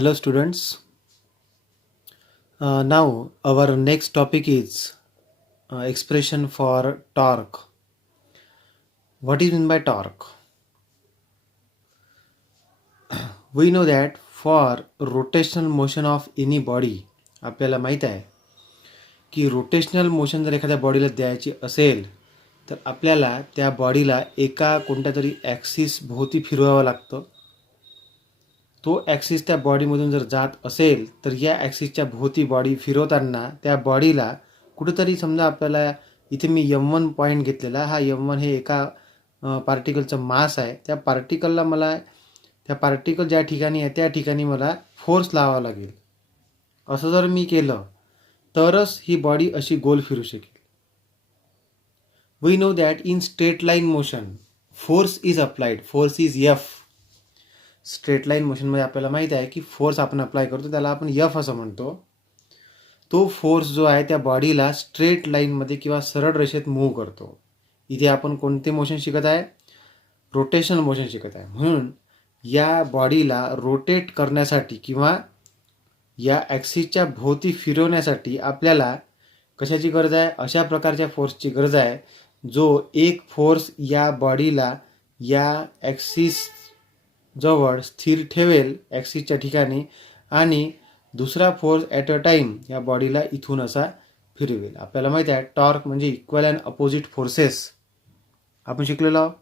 Hello students. Now our next topic is expression for torque. What is meant by torque? We know that for rotational motion of any body आपल्याला माहीत आहे की rotational motion जर एखाद्या बॉडीला द्यायची असेल तर आपल्याला त्या बॉडीला एका कोणत्या तरी ॲक्सिस भोवती फिरवावं लागतं. तो ॲक्सिस त्या बॉडीमधून जर जात असेल तर या ॲक्सिसच्या भोवती बॉडी फिरवताना त्या बॉडीला कुठेतरी समजा आपल्याला इथे मी M1 पॉईंट घेतलेला, हा M1 हे एका पार्टिकलचं मास आहे. त्या पार्टिकलला मला त्या पार्टिकल ज्या ठिकाणी आहे त्या ठिकाणी मला फोर्स लावावा लागेल. असं जर मी केलं तरच ही बॉडी अशी गोल फिरू शकेल. We know that in straight line motion force is applied, force is F. Straight line मोशनमध्ये आपल्याला माहीत आहे की फोर्स आपण अप्लाय करतो त्याला आपण F असं म्हणतो. तो फोर्स जो आहे त्या बॉडीला स्ट्रेट लाईनमध्ये किंवा सरळ रेषेत मूव्ह करतो. इथे आपण कोणते मोशन शिकत आहे? रोटेशनल मोशन शिकत आहे. म्हणून या बॉडीला रोटेट करण्यासाठी किंवा या ॲक्सिसच्या भोवती फिरवण्यासाठी आपल्याला कशाची गरज आहे? अशा प्रकारच्या फोर्सची गरज आहे जो एक फोर्स या बॉडीला या ॲक्सिस जवळ स्थिर ठेवेल ॲक्सिसच्या ठिकाणी आणि दुसरा फोर्स ॲट अ टाईम या बॉडीला इथून असा फिरवेल. आपल्याला माहिती आहे टॉर्क म्हणजे इक्वल अँड अपोजिट फोर्सेस आपण शिकलेलो आहोत.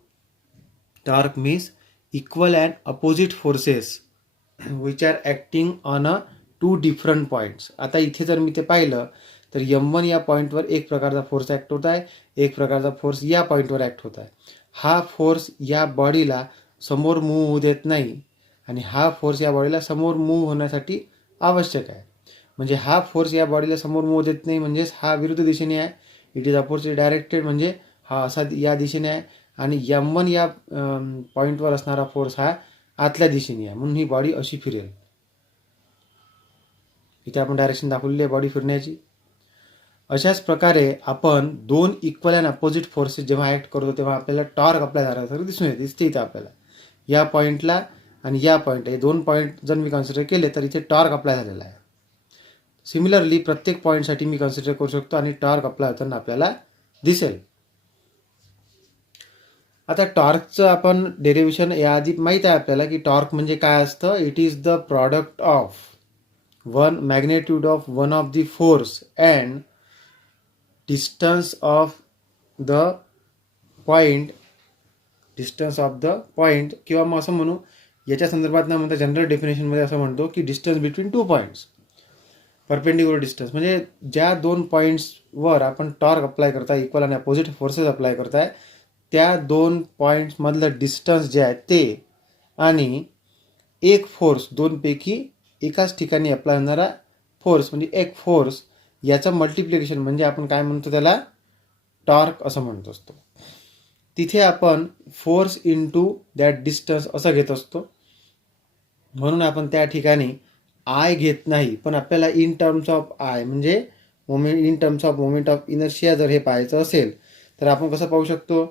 Torque means equal and opposite forces which are acting on a two different points. आता इथे जर मी ते पाहिलं तर M1 या पॉईंटवर एक प्रकारचा फोर्स ॲक्ट होत आहे, एक प्रकारचा फोर्स या पॉईंटवर ॲक्ट होत आहे. हा फोर्स या बॉडीला समोर मूव्ह होऊ देत नाही आणि हा फोर्स या बॉडीला समोर मूव्ह होण्यासाठी आवश्यक आहे. म्हणजे हा फोर्स या बॉडीला समोर मूव्ह देत नाही म्हणजेच हा विरुद्ध दिशेने आहे. इट इज अपोजिट डायरेक्टेड म्हणजे हा असा या दिशेने आहे आणि M1 या पॉईंटवर असणारा फोर्स हा आतल्या दिशेने आहे म्हणून ही बॉडी अशी फिरेल. इथे आपण डायरेक्शन दाखवलेली आहे बॉडी फिरण्याची. अशाच प्रकारे आपण दोन इक्वल अँड अपोजिट फोर्सेस जेव्हा ॲक्ट करतो तेव्हा आपल्याला टॉर्क अप्लाय झाल्यासारखं दिसून येते. दिसते इथे आपल्याला या पॉईंटला आणि या पॉईंटला, हे दोन पॉईंट जर मी कन्सिडर केले तर इथे टॉर्क अप्लाय झालेला आहे. सिमिलरली प्रत्येक पॉईंटसाठी मी कन्सिडर करू शकतो आणि टॉर्क अप्लाय होताना आपल्याला दिसेल. आता टॉर्कचं आपण डेरिव्हेशन याआधी माहीत आहे आपल्याला की टॉर्क म्हणजे काय असतं. It is the product of one magnitude of one of the force and distance of the point, distance of the point किंवा मग असं म्हणू याच्या संदर्भात ना म्हणता जनरल डेफिनेशनमध्ये असं म्हणतो की distance between two points, perpendicular distance. म्हणजे ज्या दोन पॉईंट्सवर आपण टॉर्क अप्लाय करताय, इक्वल आणि अपोजिट फोर्सेस अप्लाय करताय, त्या दोन पॉईंट्समधलं डिस्टन्स जे आहे ते आणि एक फोर्स, दोनपैकी एकाच ठिकाणी अप्लाय होणारा फोर्स म्हणजे एक फोर्स, याचं मल्टिप्लिकेशन म्हणजे आपण काय म्हणतो त्याला टॉर्क असं म्हणतो असतो. तिथे आपण फोर्स इंटू दॅट डिस्टन्स असं घेत असतो. म्हणून आपण त्या ठिकाणी आय घेत नाही, पण आपल्याला इन टर्म्स ऑफ आय म्हणजे in terms of moment of inertia जर हे पाहायचं असेल तर आपण कसं पाहू शकतो.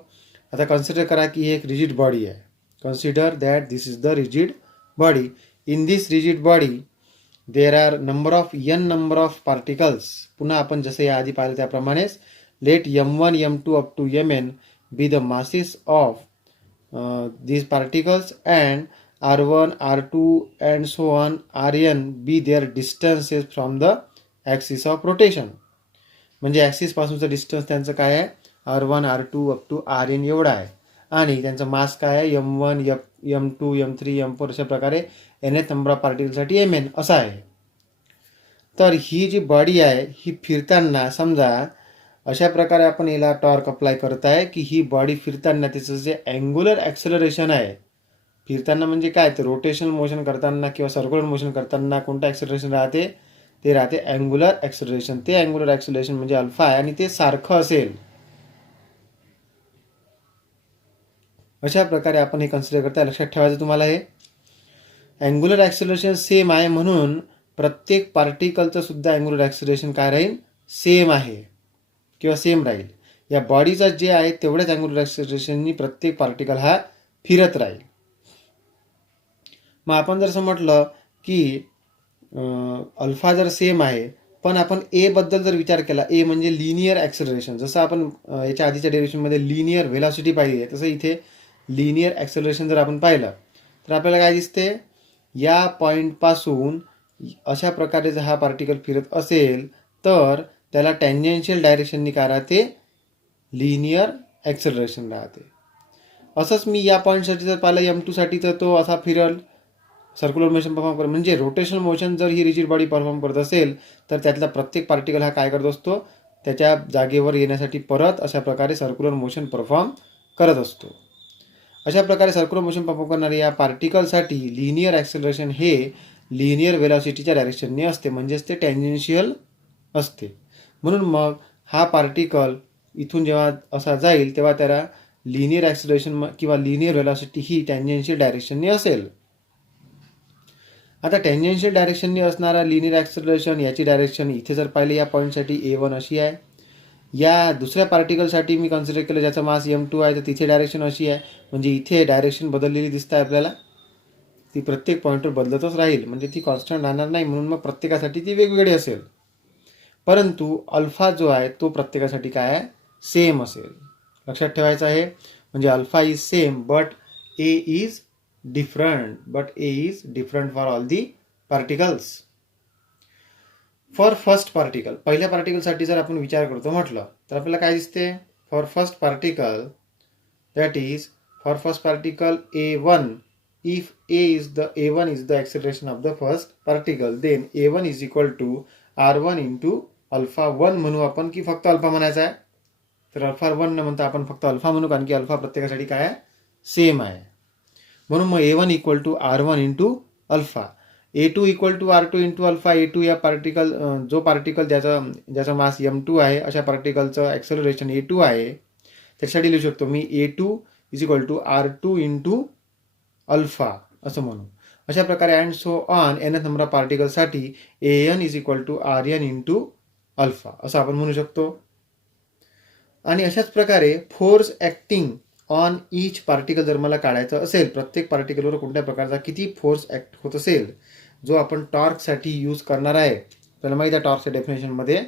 आता कन्सिडर करा की ही एक रिजिड बॉडी आहे. Consider that this is the rigid body. In this rigid body there are number of particles. पुन्हा आपण जसं या आधी पाहिलं त्याप्रमाणेच let M1 M2 up to Mn be the masses of these particles and R1 R2 and so on Rn be their distances from the axis of rotation. म्हणजे axis पासूनचं distance त्यांचं काय आहे R1 R2 up to Rn एवढा आहे आणि त्यांचं मास काय आहे M1 M2 M3 M4 अशा प्रकारे nth नंबर ऑफ पार्टिकलसाठी Mn असा आहे. तर ही जी बॉडी आहे ही फिरताना समजा अशा प्रकारे आपण याला टॉर्क अप्लाय करत आहे की ही बॉडी फिरताना तिचं जे अँग्युलर ॲक्सेलरेशन आहे, फिरताना म्हणजे काय ते रोटेशनल मोशन करताना किंवा सर्क्युलर मोशन करताना कोणतं ॲक्सेलरेशन राहते, ते राहते अँग्युलर ॲक्सेलरेशन. ते अँग्युलर ॲक्सेलरेशन म्हणजे अल्फा आहे आणि ते सारखं असेल. अशा प्रकारे आपण हे कन्सिडर करता. लक्षात ठेवायचं तुम्हाला हे अँग्युलर ॲक्सेलरेशन सेम आहे म्हणून प्रत्येक पार्टिकलचं सुद्धा अँग्युलर ॲक्सेलरेशन काय राहील, सेम आहे किंवा सेम राहील. या बॉडीचा जे आहे तेवढ्याच अँग्युलर ॲक्सेलरेशननी प्रत्येक पार्टिकल हा फिरत राहील. मग आपण जर असं म्हटलं की अल्फा जर सेम आहे, पण आपण ए बद्दल जर विचार केला, ए म्हणजे लिनियर ॲक्सेलरेशन, जसं आपण याच्या आधीच्या डेरिव्हेशनमध्ये लिनियर व्हेलॉसिटी पाहिली आहे, तसं इथे लिनियर ॲक्सेलरेशन जर आपण पाहिलं तर आपल्याला काय दिसते, या पॉईंटपासून अशा प्रकारे जर हा पार्टिकल फिरत असेल तर त्याला टँजेन्शियल डायरेक्शननी काय राहते, लिनियर ॲक्सेलरेशन राहते. असंच मी या पॉईंटसाठी जर पाहिलं M2 साठी, तर तो असा फिरल, सर्क्युलर मोशन परफॉर्म करेल. म्हणजे रोटेशनल मोशन जर ही रिजिड बॉडी परफॉर्म करत असेल तर त्यातला प्रत्येक पार्टिकल हा काय करत असतो, त्याच्या जागेवर येण्यासाठी परत अशा प्रकारे सर्क्युलर मोशन परफॉर्म करत असतो. अशा प्रकारे सर्क्युलर मोशन परफॉर्म करणाऱ्या या पार्टिकलसाठी लिनियर ॲक्सेलरेशन हे लिनियर व्हेलॉसिटीच्या डायरेक्शनने असते, म्हणजेच ते टँजेन्शियल असते. म्हणून मग हा पार्टिकल इथून जेव्हा असा जाईल तेव्हा त्याला लिनियर ॲक्सेलरेशन किंवा लिनियर व्हेलॉसिटी ही टँजेन्शियल डायरेक्शनने असेल. आता टँजेन्शियल डायरेक्शनने असणारा लिनियर ॲक्सेलरेशन याची डायरेक्शन इथे जर पाहिले या पॉईंटसाठी A1 अशी आहे. या दुसऱ्या पार्टिकलसाठी मी कन्सिडर केलं ज्याचा मास M2 आहे, तर तिथे डायरेक्शन अशी आहे. म्हणजे इथे डायरेक्शन बदललेली दिसत आहे आपल्याला, ती प्रत्येक पॉईंटवर बदलतच राहील, म्हणजे ती कॉन्स्टंट राहणार नाही. म्हणून मग प्रत्येकासाठी ती वेगवेगळी असेल. परंतु अल्फा जो आहे तो प्रत्येकासाठी काय आहे, सेम असेल. लक्षात ठेवायचं आहे. म्हणजे alpha is same but A is different for all the particles. For first particle, पहिल्या पार्टिकलसाठी जर आपण विचार करतो म्हटलं तर आपल्याला काय दिसते, for first particle, that is for first particle A1, if A1 is the acceleration of the first particle, then A1 is equal to R1 into alpha 1 म्हणू आपण, की फक्त अल्फा म्हणायचा आहे. तर अल्फा 1 न म्हणता आपण फक्त अल्फा म्हणू, कारण की अल्फा प्रत्येकासाठी काय आहे, सेम आहे. म्हणून मग A1 equal to R1 into alpha, A2 equal to R2 into alpha. A2 या पार्टिकल, जो पार्टिकल ज्याचा मास M2 आहे अशा पार्टिकलचं ॲक्सेलरेशन A2 आहे, त्याच्यासाठी लिहू शकतो मी A2 is equal to R2 into alpha असं म्हणू. अशा प्रकारे and so on nth number of पार्टिकलसाठी AN is equal to RN into alpha असं आपण म्हणू शकतो. आणि अशाच प्रकारे force acting on each particle जर मला काढायचं असेल, प्रत्येक पार्टिकलवर कोणत्या प्रकारचा किती फोर्स ॲक्ट होत असेल, जो आपण टॉर्कसाठी यूज करणार आहे. आपल्याला माहिती आहे टॉर्कच्या डेफिनेशनमध्ये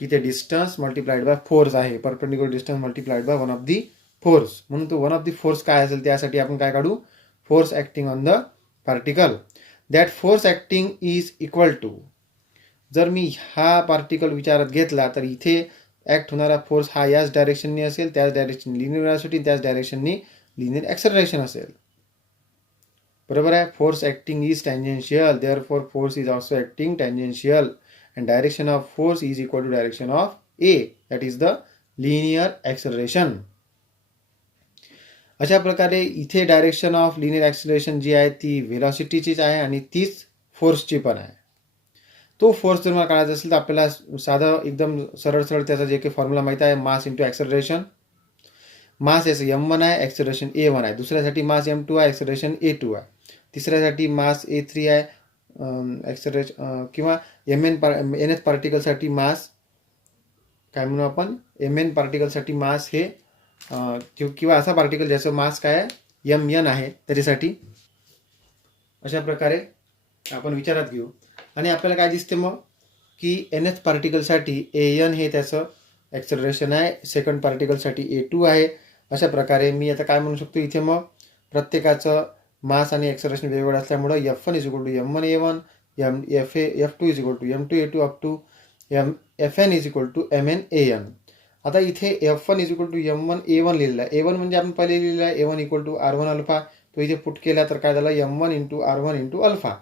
की ते डिस्टन्स मल्टिप्लाइड बाय फोर्स आहे, perpendicular distance multiplied by one of the force. म्हणून तो वन ऑफ दी फोर्स काय असेल त्यासाठी आपण काय काढू, force acting on the particle. That force acting is equal to, जर मी हा पार्टिकल विचारात घेतला तर इथे ॲक्ट होणारा फोर्स हा याच डायरेक्शनने असेल, त्याच डायरेक्शन लिनियर व्हेलॉसिटी, त्याच डायरेक्शनने लिनियर ॲक्सेलरेशन असेल. बरोबर आहे. Force acting is tangential, therefore force is also acting tangential, and direction of force is equal to direction of a, that is the linear acceleration. अशा प्रकारे इथे डायरेक्शन ऑफ लिनियर ॲक्सेलरेशन जी आहे ती व्हेलॉसिटीचीच आहे आणि तीच फोर्सची पण आहे. तो फोर्स जर मला काढायचा असेल तर आपल्याला साधं एकदम सरळ त्याचा जे काही फॉर्म्युला माहीत आहे, मास इंटू ॲक्सेलरेशन. मास याचं M1 आहे, ॲक्सेलरेशन A1 आहे. दुसऱ्यासाठी मास M2 आहे, ॲक्सेलरेशन A2 आहे. तिसऱ्यासाठी मास A3 आहे, ॲक्सेलरेशन किंवा nth पार्टिकलसाठी मास काय म्हणू आपण, Mn पार्टिकलसाठी मास हे किंवा असा पार्टिकल ज्याचं मास काय आहे Mn आहे त्याच्यासाठी. अशा प्रकारे आपण विचारात घेऊ. आणि आपल्याला काय दिसते मग की nth पार्टिकलसाठी An हे त्याचं ॲक्सेलरेशन आहे, सेकंड पार्टिकलसाठी A2 आहे. अशा प्रकारे मी आता काय म्हणू शकतो, इथे मग प्रत्येकाचं मास आणि ॲक्सेलरेशन वेगवेगळं असल्यामुळं F1 is equal to M1 A1, F2 is equal to M2 A2 up to Fn is equal to Mn An. आता इथे F1 is equal to M1 A1 लिहिलेलं आहे. A1 म्हणजे आपण पहिले लिहिलेलं आहे A1 equal to R1 alpha. तो इथे पुट केला तर काय झालं, M1 into R1 into alpha.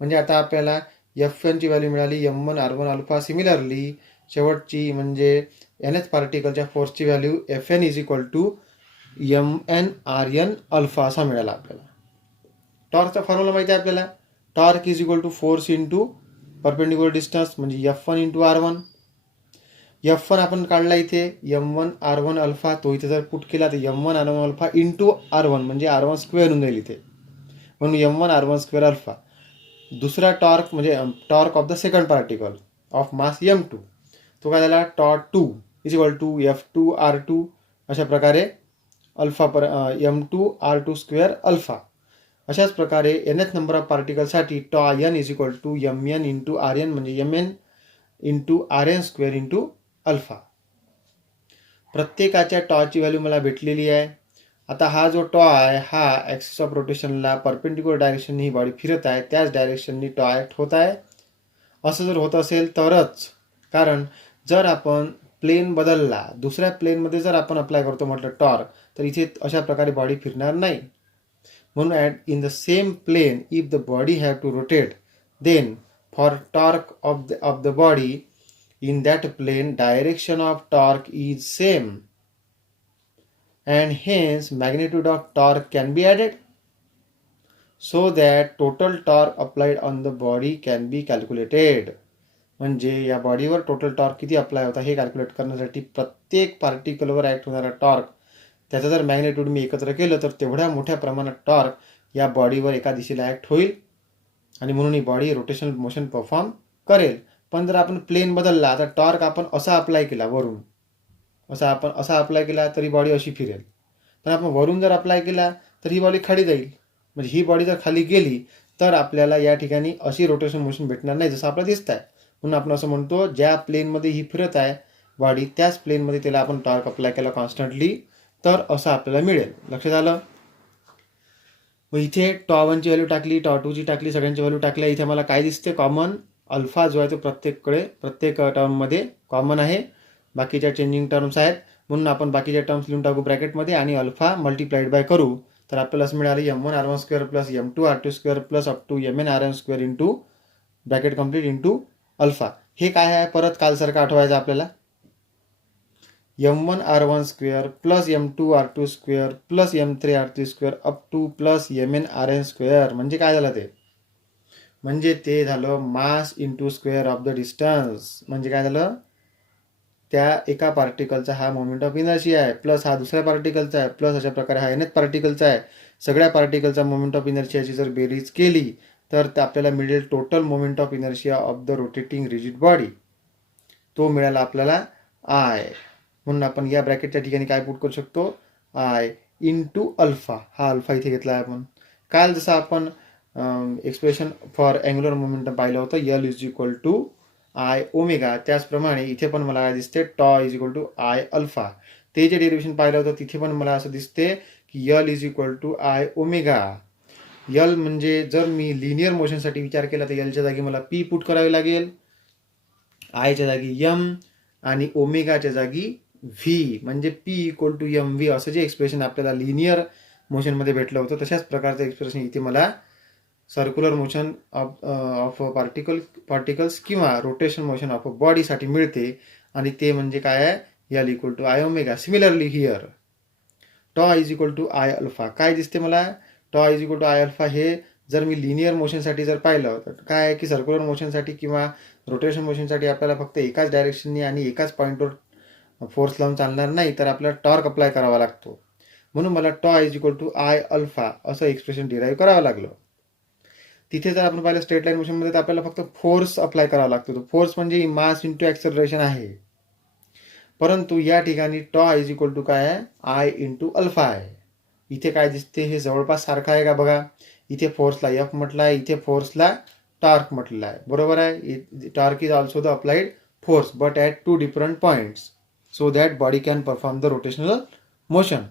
म्हणजे आता आपल्याला Fnची व्हॅल्यू मिळाली M1 R1 अल्फा. सिमिलरली शेवटची म्हणजे nth पार्टिकलच्या फोर्सची value Fn is equal to Mn Rn alpha असा मिळाला आपल्याला. टॉर्कचा फॉर्म्युला माहिती आहे आपल्याला, torque is equal to force into perpendicular distance म्हणजे F1 इंटू R1. F1 आपण काढला इथे M1 R1 अल्फा, तो इथे जर पुट केला तर M1 R1 alpha into R1 म्हणजे R1 स्क्वेअर होऊन जाईल इथे, म्हणून M1 R1 स्क्वेअर अल्फा. दुसरा टॉर्क म्हणजे torque of the second particle of mass M2, तो काय झाला torque 2 is equal to F2 R2. अशा प्रकारे alpha M2 R2 square alpha. अशाच प्रकारे nth नंबर ऑफ पार्टिकलसाठी tau n is equal to mn into R N म्हणजे mn into R N square into alpha. प्रत्येकाच्या टॉची व्हॅल्यू मला भेटलेली आहे. आता हा जो टॉ आहे हा ॲक्सिस ऑफ रोटेशनला परपेंडिक्युलर डायरेक्शनने ही बॉडी फिरत आहे, त्याच डायरेक्शननी टॉ ॲक्ट होत आहे. असं जर होत असेल तरच, कारण जर आपण प्लेन बदलला, दुसऱ्या प्लेनमध्ये जर आपण अप्लाय करतो म्हटलं टॉर्क, तर इथे अशा प्रकारे बॉडी फिरणार नाही. म्हणून at in the same plane if the body have to rotate, then for torque of the body in that plane direction of torque is same and hence magnitude of torque can be added so that total torque applied on the body can be calculated. म्हणजे या बॉडीवर total torque किती apply होता हे calculate करण्यासाठी प्रत्येक पार्टिकलवर act होणारा torque त्याचं जर मॅग्नेट्यूड मी एकत्र केलं तर तेवढ्या मोठ्या प्रमाणात टॉर्क या बॉडीवर एका दिशेला ॲक्ट होईल आणि म्हणून ही बॉडी रोटेशनल मोशन परफॉर्म करेल. पण जर आपण प्लेन बदलला, आता टॉर्क आपण असा अप्लाय केला वरून, असा अप्लाय केला तरी बॉडी अशी फिरेल. पण आपण वरून जर अप्लाय केला तर ही बॉडी खाली जाईल. म्हणजे ही बॉडी जर खाली गेली तर आपल्याला या ठिकाणी अशी रोटेशन मोशन भेटणार नाही जसं आपल्याला दिसत आहे. म्हणून आपण असं म्हणतो ज्या प्लेनमध्ये ही फिरत आहे बॉडी त्याच प्लेनमध्ये त्याला आपण टॉर्क अप्लाय केला कॉन्स्टंटली तर असं आपल्याला मिळेल. लक्षात आलं? मग इथे टॉ 1ची व्हॅल्यू टाकली, टॉ 2ची टाकली, सगळ्यांची व्हॅल्यू टाकल्या. इथे मला काय दिसते? कॉमन अल्फा जो आहे तो प्रत्येक टर्ममध्ये कॉमन आहे. बाकीच्या चेंजिंग टर्म्स आहेत म्हणून आपण बाकीच्या टर्म्स लिहून टाकू ब्रॅकेटमध्ये आणि अल्फा मल्टिप्लाइड बाय करू. तर आपल्याला असं मिळालं m1r1 square plus m2r2 square plus up to mn square into bracket complete into alpha. हे काय आहे? परत कालसारखं आठवायचं आपल्याला. m1r1 square plus m2r2 square plus m3r3 square up to plus mn square. म्हणजे काय झालं ते? म्हणजे ते झालं mass into square of the distance. म्हणजे काय झालं? त्या एका पार्टिकलचा हा मोमेंट ऑफ इनर्शिया आहे प्लस हा दुसऱ्या पार्टिकलचा आहे प्लस अशा प्रकारे हा nth पार्टिकलचा आहे. सगळ्या पार्टिकलचा मोमेंट ऑफ इनर्शियाची जर बेरीज केली तर आपल्याला मिळेल total moment of inertia of the rotating rigid body. तो मिळाला आपल्याला आय. म्हणून आपण या ब्रॅकेटच्या ठिकाणी काय पुट करू शकतो? I into alpha. हा अल्फा इथे घेतला आहे आपण. काल जसं आपण एक्सप्रेशन फॉर अँग्युलर मोमेंटम पाहिलं होतं L is equal to I omega, त्याचप्रमाणे इथे पण मला काय दिसते? Tau is equal to I alpha. ते जे डेरिव्हेशन पाहिलं होतं तिथे पण मला असं दिसते की L is equal to I omega. L म्हणजे जर मी लिनियर मोशनसाठी विचार केला तर यलच्या जागी मला पी पुट करावी लागेल, आयच्या जागी यम आणि ओमेगाच्या जागी व्ही म्हणजे P equal to M V. असं जे एक्सप्रेशन आपल्याला लिनियर मोशनमध्ये भेटलं होतं तशाच प्रकारचं एक्सप्रेशन इथे मला सर्क्युलर मोशन ऑफ पार्टिकल्स किंवा रोटेशन मोशन ऑफ अ बॉडीसाठी मिळते आणि ते म्हणजे काय आहे? L equal to I omega. Similarly here tau is equal to I alpha. काय दिसते मला? Tau is equal to I alpha हे जर मी लिनियर मोशनसाठी जर पाहिलं तर काय आहे की सर्क्युलर मोशनसाठी किंवा रोटेशन मोशनसाठी आपल्याला फक्त एकाच डायरेक्शननी आणि एकाच पॉईंटवर फोर्स लावून चालणार नाही तर आपल्याला टॉर्क अप्लाय करावा लागतो. म्हणून मला tau is equal to I alpha असं एक्सप्रेशन डिराईव्ह करावं लागलं. तिथे जर आपण पाहिलं स्ट्रेट लाईन मोशनमध्ये तर आपल्याला फक्त फोर्स अप्लाय करावा लागतो. तो फोर्स म्हणजे मास इंटू ॲक्सेलरेशन आहे. परंतु या ठिकाणी टॉ इज इक्वल टू काय आहे? आय इंटू अल्फा आहे. इथे काय दिसते? हे जवळपास सारखं आहे का बघा. इथे फोर्सला एफ म्हटलं आहे, इथे फोर्सला टॉर्क म्हटलेलं आहे. बरोबर आहे. Torque is also the applied force but at two different points so that body can perform the rotational motion.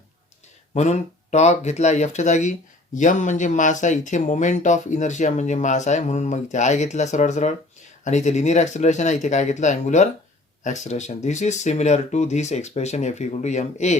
म्हणून टॉर्क घेतला एफच्या जागी. यम म्हणजे मास आहे, इथे मोमेंट ऑफ इनर्शिया म्हणजे मास आहे म्हणून मग इथे आय घेतला सरळ सरळ आणि इथे लिनियर ॲक्सेलरेशन आहे, इथे काय घेतलं? Angular acceleration. This is similar to this expression F equal to M A.